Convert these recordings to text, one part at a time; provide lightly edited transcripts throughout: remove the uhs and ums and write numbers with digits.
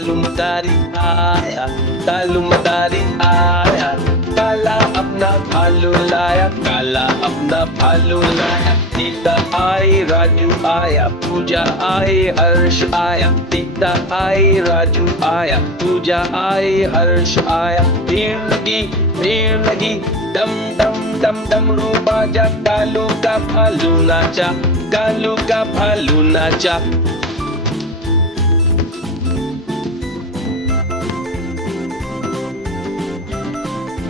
कालू मदारी आया, कालू मदारी आया, काला अपना भालू लाया, काला अपना भालू लाया। सीता आई, राजू आया, पूजा आई, हर्ष आया। सीता आई, राजू आया, पूजा आई, हर्ष आया। भीड़ लगी, दम दम दम डमरू बाजा, कालू का भालू नाचा, कालू का भालू नाचा।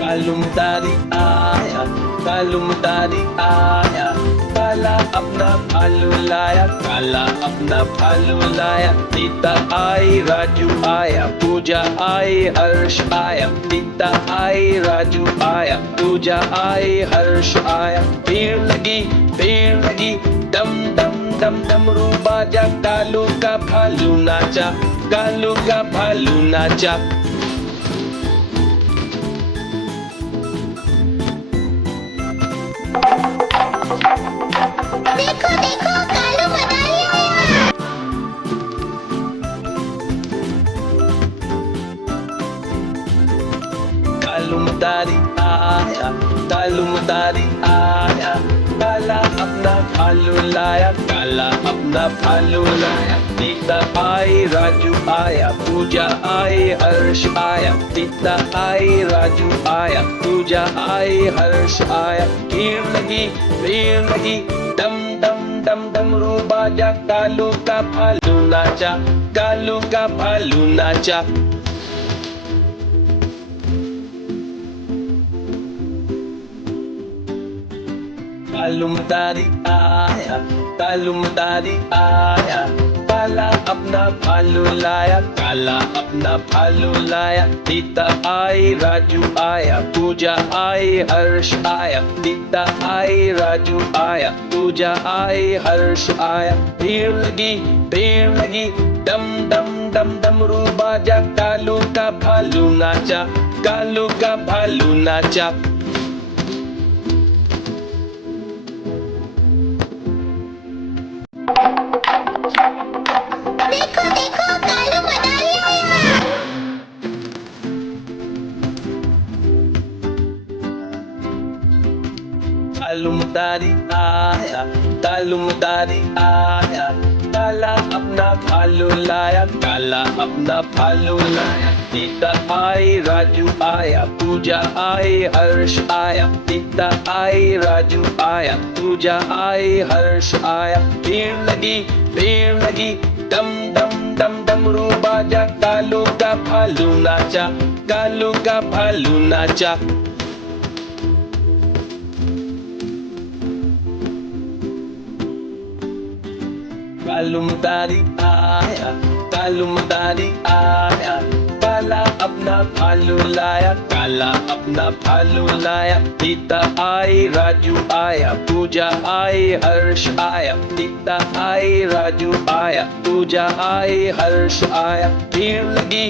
कालू मदारी आया, कालू मदारी आया, काला अपना भालू लाया, काला अपना भालू लाया। सीता आई, राजू आया, पूजा आई, हर्ष आया। सीता आई, राजू आया, पूजा आई, हर्ष आया। भीड़ लगी, दम दम दम डमरू बाजा, कालू का भालू नाचा, कालू का भालू नाचा। देखो देखो कालू मदारी आया। कालू मदारी आया, कालू मदारी आया, काला अपना भालू लाया, काला अपना भालू लाया। सीता आई, राजू आया, पूजा आई, हर्ष आया। सीता आई, राजू आया, पूजा आई, हर्ष आया। भीड़ लगी, दम दम दम डमरू बाजा, कालू का भालू नाचा, कालू का भालू नाचा। कालू मदारी आया, कालू मदारी आया, काला अपना भालू लाया, काला अपना भालू लाया। सीता आई, राजू आया, पूजा आई, हर्ष आया। सीता आई, राजू आया, पूजा आई, हर्ष आया। भीड़ लगी, दम दम दम डमरू बाजा, कालू का भालू नाचा, कालू का भालू नाचा। देखो देखो कालू मदारी आया। कालू मदारी आया, कालू मदारी आया, काला अपना भालू लाया, काला अपना भालू लाया। सीता आई, राजू आया, पूजा आई, हर्ष आया। सीता आई, राजू आया, पूजा आई, हर्ष आया। भीड़ लगी, दम दम दम डमरू बाजा, कालू का भालू नाचा, कालू का भालू नाचा। कालू मदारी आया, कालू मदारी आया, काला अपना भालू लाया, काला अपना भालू लाया। सीता आई, राजू आया, पूजा आई, हर्ष आया। सीता आई, राजू आया, पूजा आई, हर्ष आया। भीड़ लगी,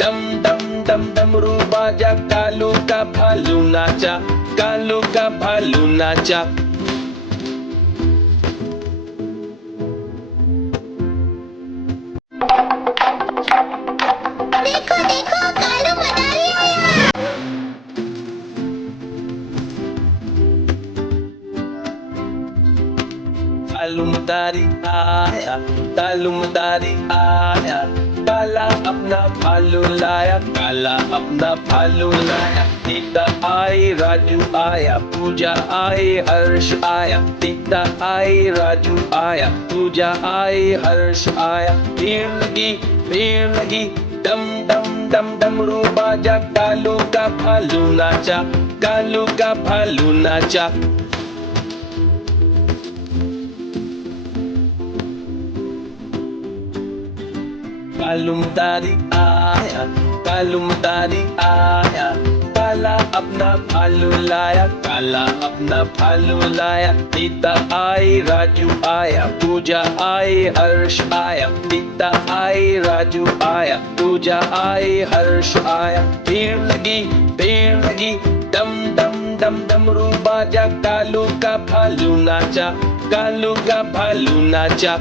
दम दम दम डमरू बाजा, कालू का भालू नाचा, कालू का भालू नाचा। देखो देखो कालू मदारी आया। कालू मदारी आया, कालू मदारी आया, काला अपना भालू लाया, काला अपना भालू लाया। सीता आई, राजू आया, पूजा आई, हर्ष आया। सीता आई, राजू आया, पूजा आई, हर्ष आया। भीड़ लगी, दम दम दम डमरू बाजा, कालू का भालू नाचा, कालू का भालू नाचा। कालू मदारी आया, कालू मदारी आया, काला अपना भालू लाया, काला अपना भालू लाया। सीता आई, राजू आया, पूजा आई, हर्ष आया। सीता आई, राजू आया, पूजा आई, हर्ष आया। भीड़ लगी, दम दम दम डमरू बाजा, कालू का भालू नाचा, कालू का भालू नाचा।